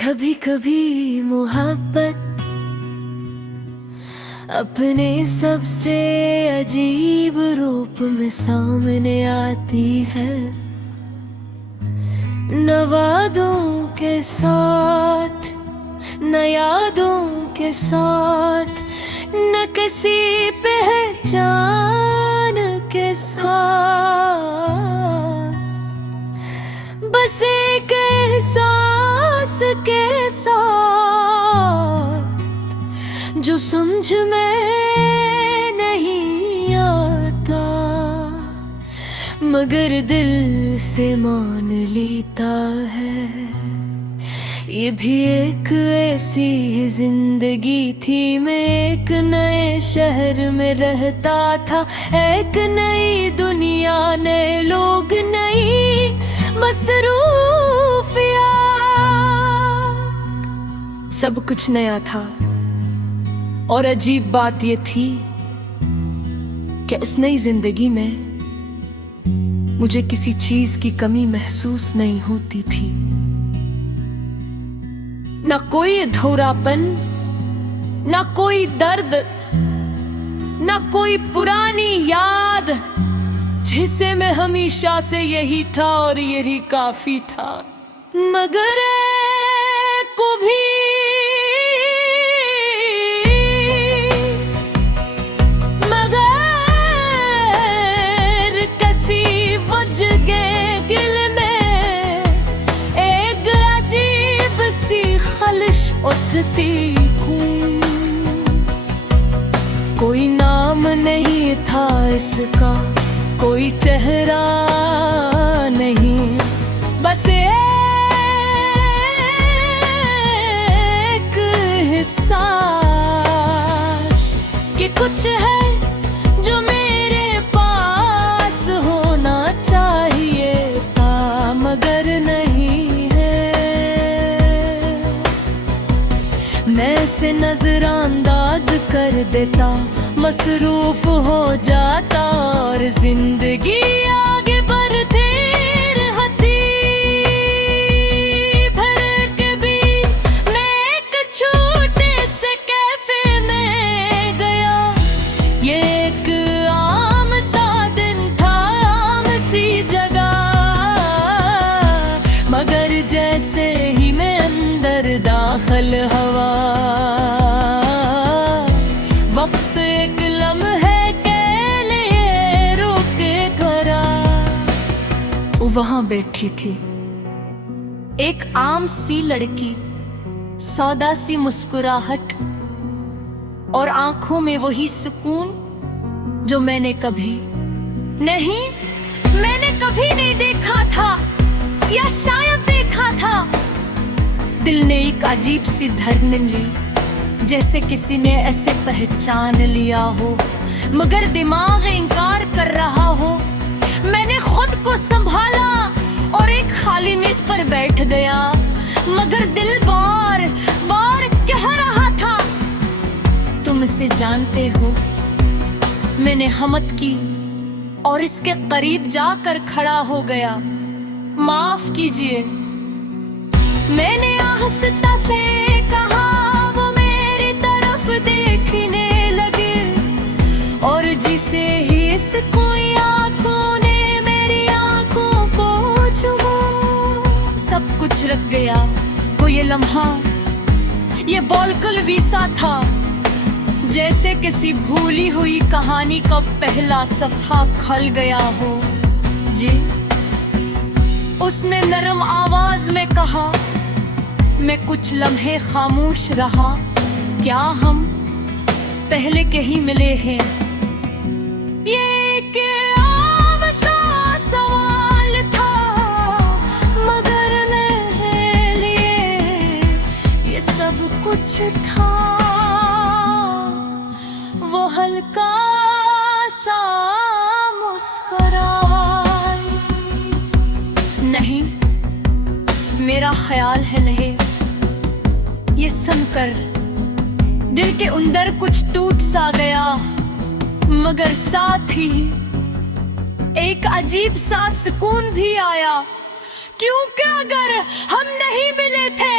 कभी कभी मोहब्बत अपने सबसे अजीब रूप में सामने आती है। न वादों के साथ, न यादों के साथ, न किसी पहचान के साथ, बस एक एहसास के साथ जो समझ में नहीं आता, मगर दिल से मान लेता है। ये भी एक ऐसी ही जिंदगी थी। मैं एक नए शहर में रहता था, एक नई दुनिया, नए लोग, नई मसरूफिया, सब कुछ नया था। और अजीब बात ये थी कि इस नई जिंदगी में मुझे किसी चीज की कमी महसूस नहीं होती थी। न कोई अधूरापन, न कोई दर्द, न कोई पुरानी याद जिसे मैं हमेशा से यही था और यही काफी था। मगर को भी उठती हूँ। कोई नाम नहीं था इसका, कोई चेहरा नहीं, बस एक हिस्सा कि कुछ है जो मेरे पास होना चाहिए था, मगर नहीं। मैं इसे नजरअंदाज कर देता, मसरूफ हो जाता और जिंदगी आगे बढ़ती रहती। फिर कभी मैं एक छोटे से कैफे में गया। ये एक आम सा दिन था, आम सी जगह, मगर जैसे ही मैं अंदर दाखिल हवा, वक्त एक लम्हे के लिए रुके थोड़ा। वहां बैठी थी एक आम सी लड़की, सौदा सी मुस्कुराहट और आंखों में वही सुकून जो मैंने कभी नहीं देखा था, या शायद देखा था। दिल ने एक अजीब सी धड़कन ली, जैसे किसी ने ऐसे पहचान लिया हो, मगर दिमाग इनकार कर रहा हो। मैंने खुद को संभाला और एक खाली मेज पर बैठ गया, मगर दिल बार बार कह रहा था, तुम इसे जानते हो। मैंने हमत की और इसके करीब जाकर खड़ा हो गया। माफ कीजिए, मैंने आहिस्ता से कहा। वो मेरी तरफ देखने लगे और जिसे ही इस कोई आंखों ने मेरी आंखों को छुआ, सब कुछ रख गया। वो ये लम्हा, ये बिल्कुल वैसा था जैसे किसी भूली हुई कहानी का पहला सफ़ा खुल गया हो। जी, उसने नरम आवाज में कहा। मैं कुछ लम्हे खामोश रहा। क्या हम पहले कहीं मिले हैं? ये एक आम सा सवाल था, मगर मेरे लिए ये सब कुछ था। वो हल्का सा मुस्कुराई। नहीं, मेरा ख्याल है नहीं। ये सुनकर दिल के अंदर कुछ टूट सा गया, मगर साथ ही एक अजीब सा सुकून भी आया, क्योंकि अगर हम नहीं मिले थे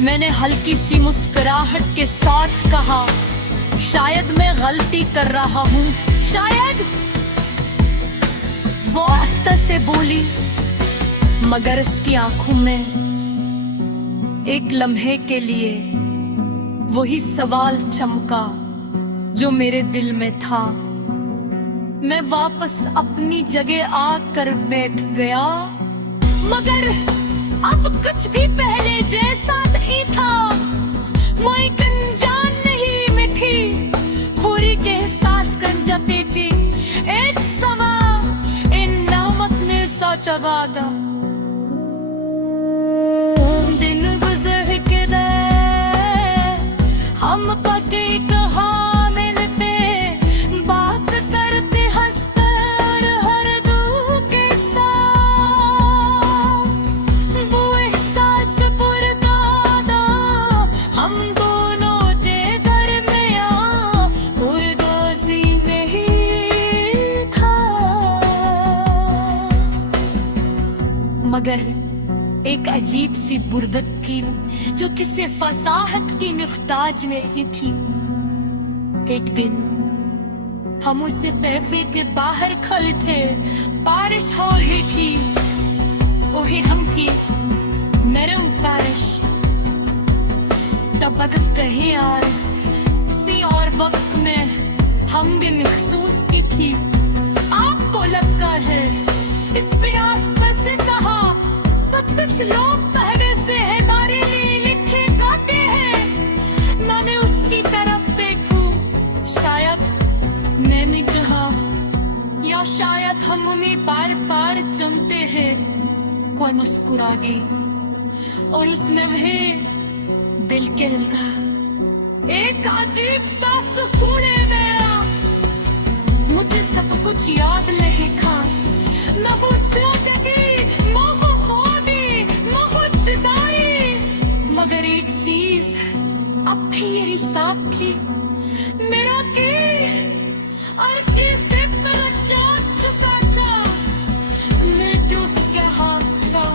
मैंने हल्की सी मुस्कुराहट के साथ कहा, शायद मैं गलती कर रहा हूँ, शायद। वो आस्था से बोली, मगर उसकी आंखों में एक लम्हे के लिए वही सवाल चमका जो मेरे दिल में था। मैं वापस अपनी जगह आकर बैठ गया, मगर अब कुछ भी पहले जैसा नहीं था। वो एक अनजान नहीं मिठी खोरी के एहसास कर जपेटी एक सवा इन नामक में सोचा वादा। दिन गुजर के गए, हम पके कहाँ मिलते, बात करते हंसकर हर दुख के साथ। वो एहसास पुरगादा हम दोनों के दरमियां पुरगोजी नहीं था। मगर एक अजीब सी बुर्दत थी जो किसी फसाहत की निख्ताज नहीं थी। एक दिन हम उसे कैफे के बाहर खड़े थे, बारिश हो रही थी, वही हम थी, नरम बारिश। तब अगर कहीं यार किसी और वक्त में हम भी महसूस की थी। आपको लगता है इस प्यास में से कहा, कुछ लोग पहले से हमारे लिए लिखे गाते हैं। मैंने उसकी तरफ देखूं, शायद मैंने कहा, या शायद हम उन्हें बार बार चुनते हैं। कोई मुस्कुरा गई और उसने भी दिल के लगा एक अजीब सा सुकून गया। मुझे सब कुछ याद नहीं था, मैं वो सोचती मगर एक चीज अब भी यही साथ थी, मेरा की और की से जान चुका था, मैं तो उसके हाथ था।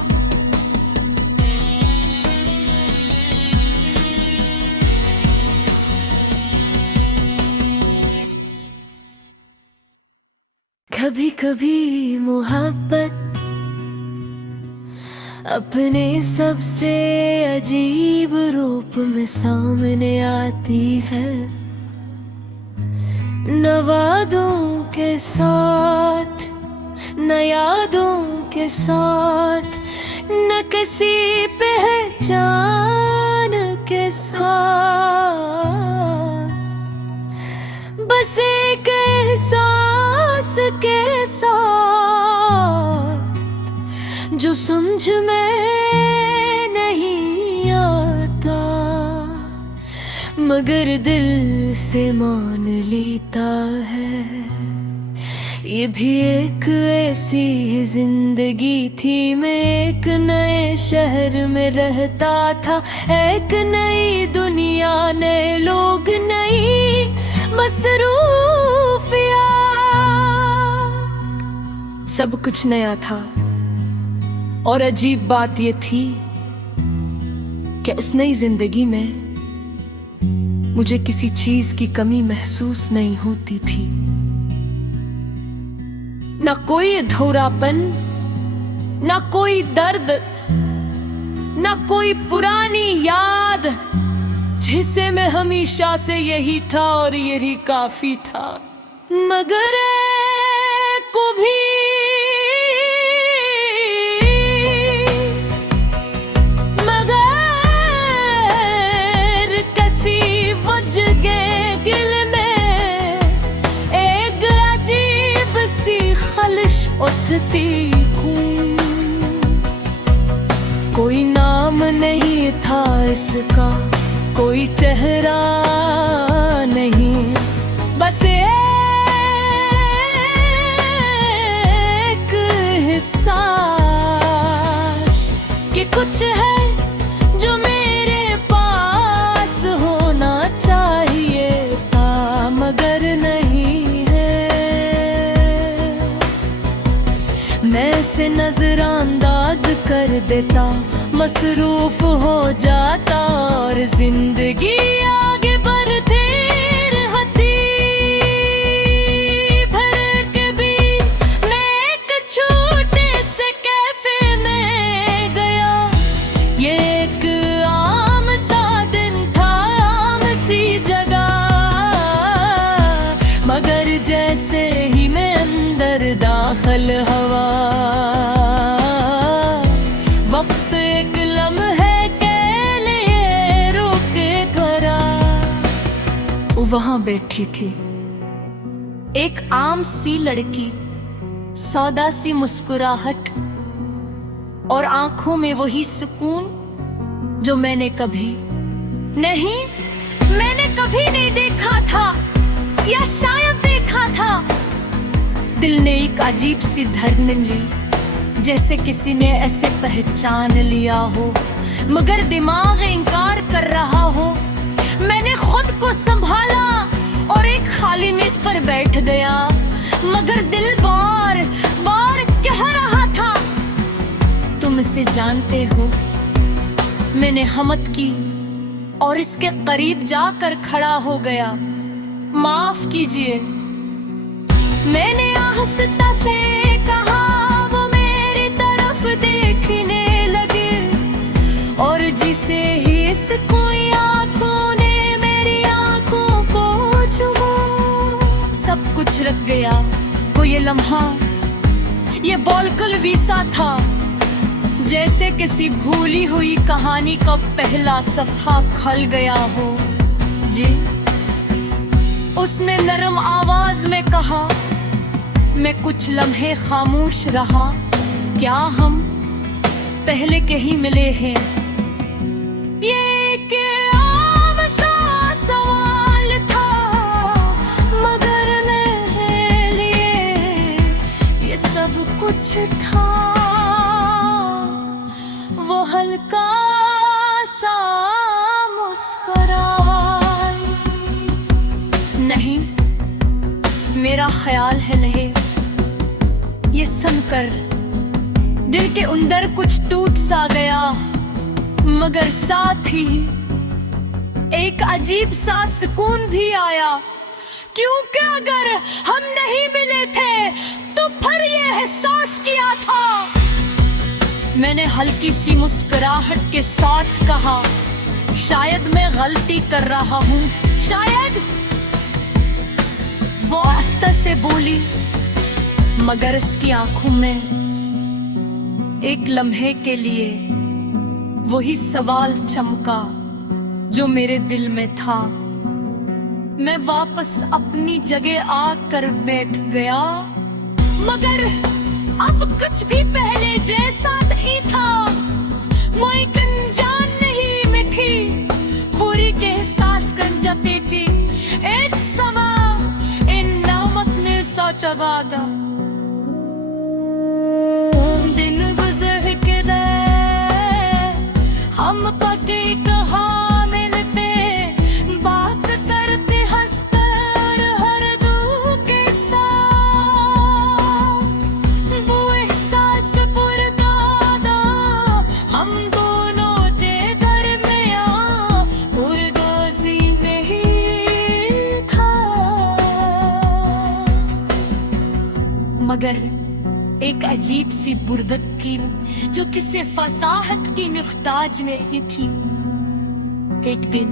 कभी कभी मोहब्बत अपने सबसे अजीब रूप में सामने आती है। न वादों के साथ, न यादों के साथ, न किसी पहचान के साथ, बस एक एहसास के साथ जो समझ में नहीं आता, मगर दिल से मान लेता है। ये भी एक ऐसी जिंदगी थी, मैं एक नए शहर में रहता था, एक नई दुनिया, नए लोग, नई मसरूफिया, सब कुछ नया था। और अजीब बात ये थी कि इस नई जिंदगी में मुझे किसी चीज की कमी महसूस नहीं होती थी। ना कोई अधूरापन, ना कोई दर्द, ना कोई पुरानी याद, जिसे मैं हमेशा से यही था और यही काफी था। मगर को भी उठती हूँ, कोई नाम नहीं था इसका, कोई चेहरा नहीं, बस एक हिस्सा कि कुछ है जो मेरे पास होना चाहिए था, मगर नहीं है। मैं से नजरअंदाज कर कर देता, मसरूफ हो जाता और जिंदगी आगे बढ़ती रहती। भर के भी मैं एक छोटे से कैफे में गया, ये एक आम सा दिन था, आम सी जगह, मगर जैसे ही मैं अंदर दाखिल हुआ, वक्त एक लम्हे के लिए रुक गया। वहां बैठी थी एक आम सी लड़की, सौदा सी मुस्कुराहट और आंखों में वही सुकून जो मैंने कभी नहीं देखा था, या शायद देखा था। दिल ने एक अजीब सी धड़कन ली, जैसे किसी ने ऐसे पहचान लिया हो, मगर दिमाग इनकार कर रहा हो। मैंने खुद को संभाला और एक खाली मेज पर बैठ गया, मगर दिल बार बार कह रहा था, तुम इसे जानते हो। मैंने हिम्मत की और इसके करीब जाकर खड़ा हो गया। माफ कीजिए, मैंने आहिस्ता से कहा। वो मेरी तरफ देखने लगे और जिसे ही इस कोई आंखों ने मेरी आंखों को छुआ, सब कुछ रख गया। वो ये लम्हा, ये बिल्कुल वैसा था जैसे किसी भूली हुई कहानी का पहला सफ़ा खुल गया हो। जी, उसने नरम आवाज में कहा। मैं कुछ लम्हे खामोश रहा। क्या हम पहले कहीं मिले हैं? ये एक आम सा सवाल था, मगर मेरे लिए ये सब कुछ था। वो हल्का सा मुस्कुराई। नहीं, मेरा ख्याल है नहीं। ये सुनकर दिल के अंदर कुछ टूट सा गया, मगर साथ ही एक अजीब सा सुकून भी आया, क्योंकि अगर हम नहीं मिले थे तो फिर ये एहसास किया था। मैंने हल्की सी मुस्कुराहट के साथ कहा, शायद मैं गलती कर रहा हूँ, शायद। वो आस्ते से बोली, मगर उसकी आंखों में एक लम्हे के लिए वही सवाल चमका जो मेरे दिल में था। मैं वापस अपनी जगह आकर बैठ गया, मगर अब कुछ भी पहले जैसा नहीं था। वो एक अनजान नहीं मिठी पूरी के एहसास कर जाती थी। एक समा इन नामत में सोचा वादा, दिन गुजर के दे हम पके कहाँ मिलते, बात करते हंसते हर दुख के साथ। वो एहसास पुरगादा हम दोनों के दरमियां पुरगाजी नहीं था। मगर एक अजीब सी बुर्दत की जो किसी फसाहत की निख्ताज में ही थी। एक दिन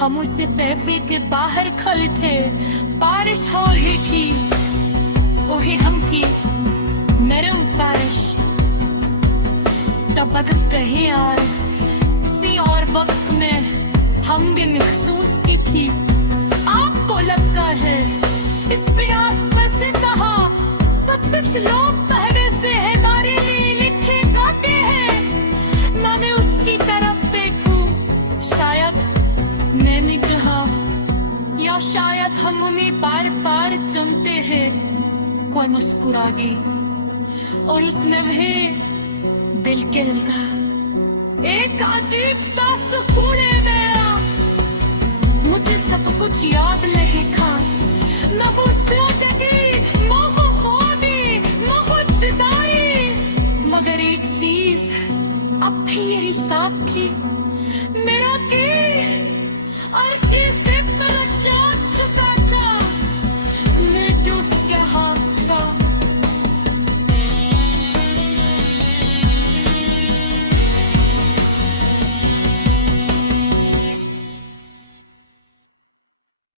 हम उसे कैफे के बाहर खड़े थे, बारिश हो रही थी। वही हम थी, नरम बारिश। तब अगर कहीं और किसी और वक्त में हम भी महसूस की थी। आपको लगता है इस प्यास में से कहा, कुछ लोग पहले से हमारे लिए लिखे गाते हैं। मैंने उसकी तरफ देखूं, शायद मैंने कहा, या शायद हम उन्हें बार बार चुनते हैं। कोई मुस्कुरा गई और उसने भी दिल के लगा एक अजीब सा सुकून गया। मुझे सब कुछ याद नहीं था, न वो मगर एक चीज अब भी यही साथ थी, मेरा की और की से जा चुका था मैं तो उसके हाथ का।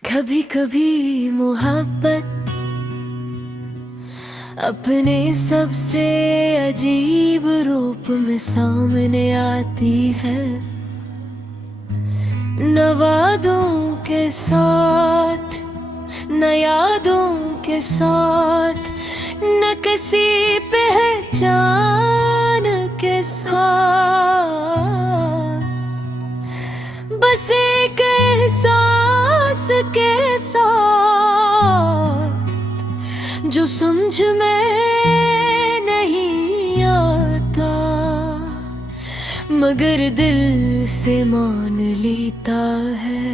कभी कभी मोहब्बत अपने सबसे अजीब रूप में सामने आती है, न वादों के साथ न यादों के साथ न किसी पहचान के साथ, बस एक एहसास के साथ जो समझ में नहीं आता मगर दिल से मान लेता है।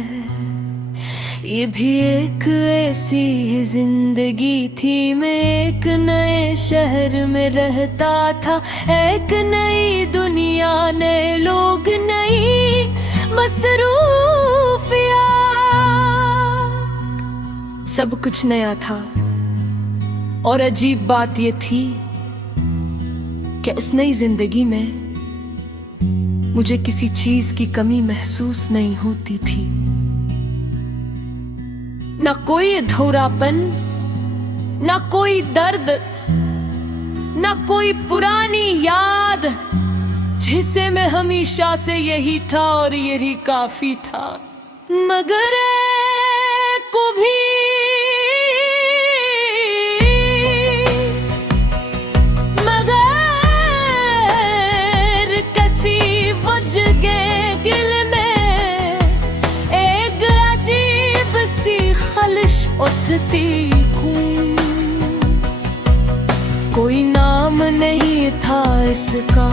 ये भी एक ऐसी ही जिंदगी थी, मैं एक नए शहर में रहता था, एक नई दुनिया, नए लोग, नई मसरूफिया, सब कुछ नया था। और अजीब बात ये थी कि इस नई जिंदगी में मुझे किसी चीज की कमी महसूस नहीं होती थी, ना कोई अधूरापन, ना कोई दर्द, ना कोई पुरानी याद जिसे मैं हमेशा से यही था और यही काफी था। मगर को भी उठती हूँ, कोई नाम नहीं था इसका,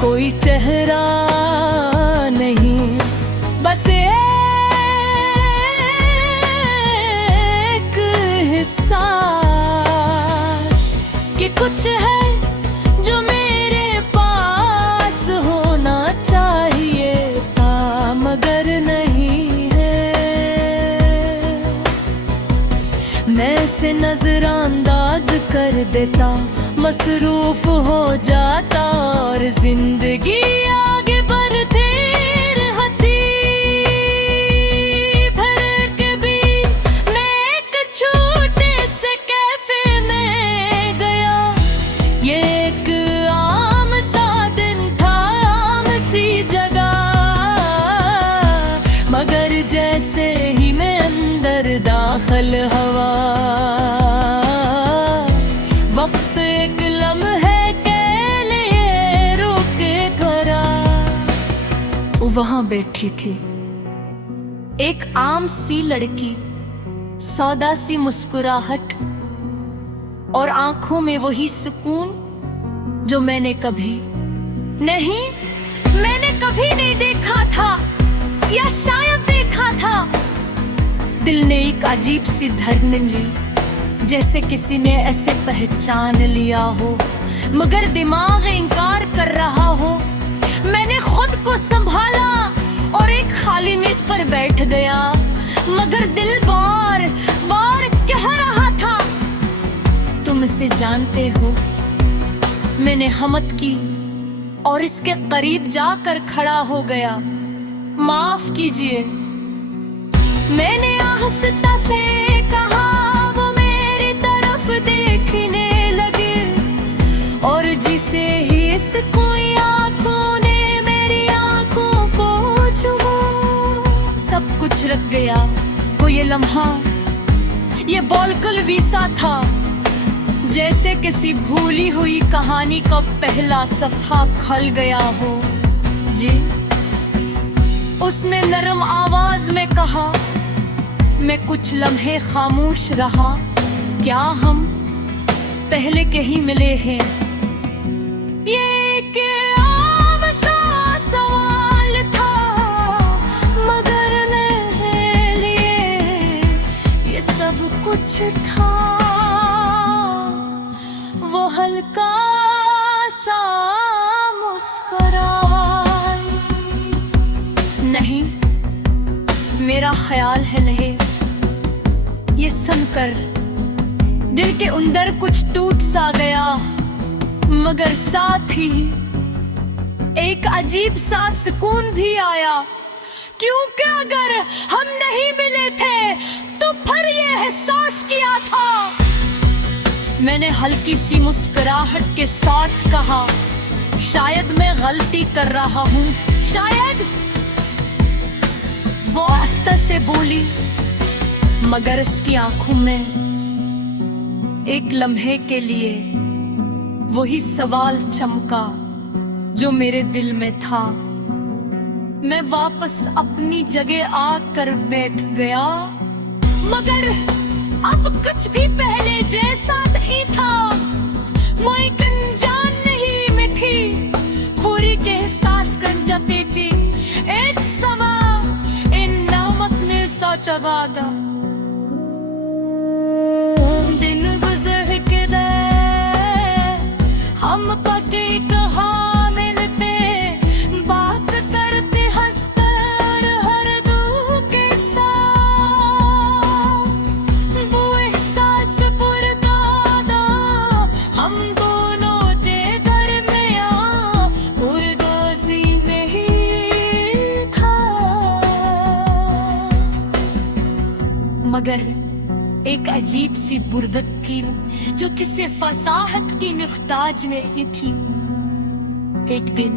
कोई चेहरा नहीं, बस एक हिस्सा कि कुछ है जो मेरे पास होना चाहिए था मगर नहीं। मैं से नजरअंदाज कर देता, मसरूफ हो जाता और जिंदगी आगे बढ़ती रहती। फिर कभी मैं एक छोटे से कैफे में गया, ये एक आम सा दिन था, आम सी जगह, मगर जैसे ही मैं अंदर दाखिल हवा, वक्त एक लम्हे के लिए रुके थोड़ा। वहां बैठी थी एक आम सी लड़की, सौदा सी मुस्कुराहट और आंखों में वही सुकून जो मैंने कभी नहीं देखा था, या शायद देखा था। दिल ने एक अजीब सी धड़कन ली, जैसे किसी ने ऐसे पहचान लिया हो, मगर दिमाग इनकार कर रहा हो। मैंने खुद को संभाला और एक खाली मेज पर बैठ गया, मगर दिल बार बार कह रहा था, तुम इसे जानते हो। मैंने हिम्मत की और इसके करीब जाकर खड़ा हो गया। माफ कीजिए, मैंने आहिस्ता से कहा। वो मेरी तरफ देखने लगे और जिसे ही इस कोई आंखों ने मेरी आंखों को छुआ, सब कुछ रख गया। वो ये लम्हा, ये बिल्कुल वैसा था जैसे किसी भूली हुई कहानी का पहला सफ़ा खुल गया हो। जी, उसने नरम आवाज में कहा। मैं कुछ लम्हे खामोश रहा। क्या हम पहले कहीं मिले हैं? ये एक आम सा सवाल था, मगर मेरे लिए ये सब कुछ था। वो हल्का सा मेरा ख्याल है लहे। ये सुनकर दिल के अंदर कुछ टूट सा गया, मगर साथ ही एक अजीब सा सुकून भी आया, क्योंकि अगर हम नहीं मिले थे तो फिर ये एहसास किया था। मैंने हल्की सी मुस्कुराहट के साथ कहा, शायद मैं गलती कर रहा हूँ, शायद। वो आस्था से बोली, मगर उसकी आंखों में एक लम्हे के लिए वही सवाल चमका जो मेरे दिल में था। मैं वापस अपनी जगह आकर बैठ गया, मगर अब कुछ भी पहले जैसा नहीं था। वो एक अनजान नहीं मिठी पूरी के एहसास कर जाती थी। एक सवा इन नामक ने सोचा वादा, दिन गुजर के दे हम पके कहाँ मिलते, बात करते हंसकर हर दू के साथ। वो एहसास पुरकादा हम दोनों जे दरमिया उर्दासी नहीं था। मगर एक अजीब सी बुर्दत की जो किसी फसाहत की निख्ताज में ही थी। एक दिन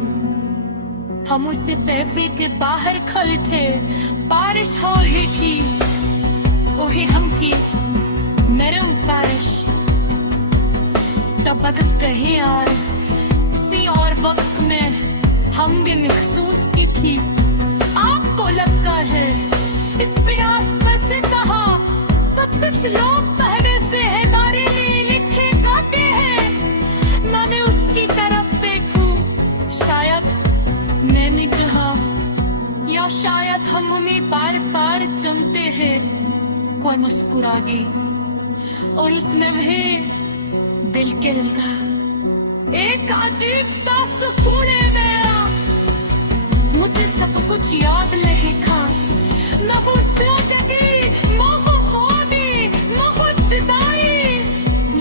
हम उसे कैफे के बाहर खड़े थे, बारिश हो रही थी, वही हम थी नरम बारिश। तब अगर कहे यार किसी और वक्त में हम भी महसूस की थी। आपको लगता है इस प्यास में से कहा, कुछ लोग पहले से हमारे लिए लिखे गाते हैं। मैंने उसकी तरफ देखूं, शायद मैंने कहा, या शायद हम उन्हें बार बार चुनते हैं। कोई मुस्कुरा गई और उसने भी दिल के लगा एक अजीब सा सुकून गया। मुझे सब कुछ याद नहीं था, न वो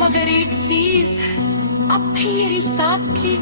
मगर एक चीज अब भी मेरे साथ थी।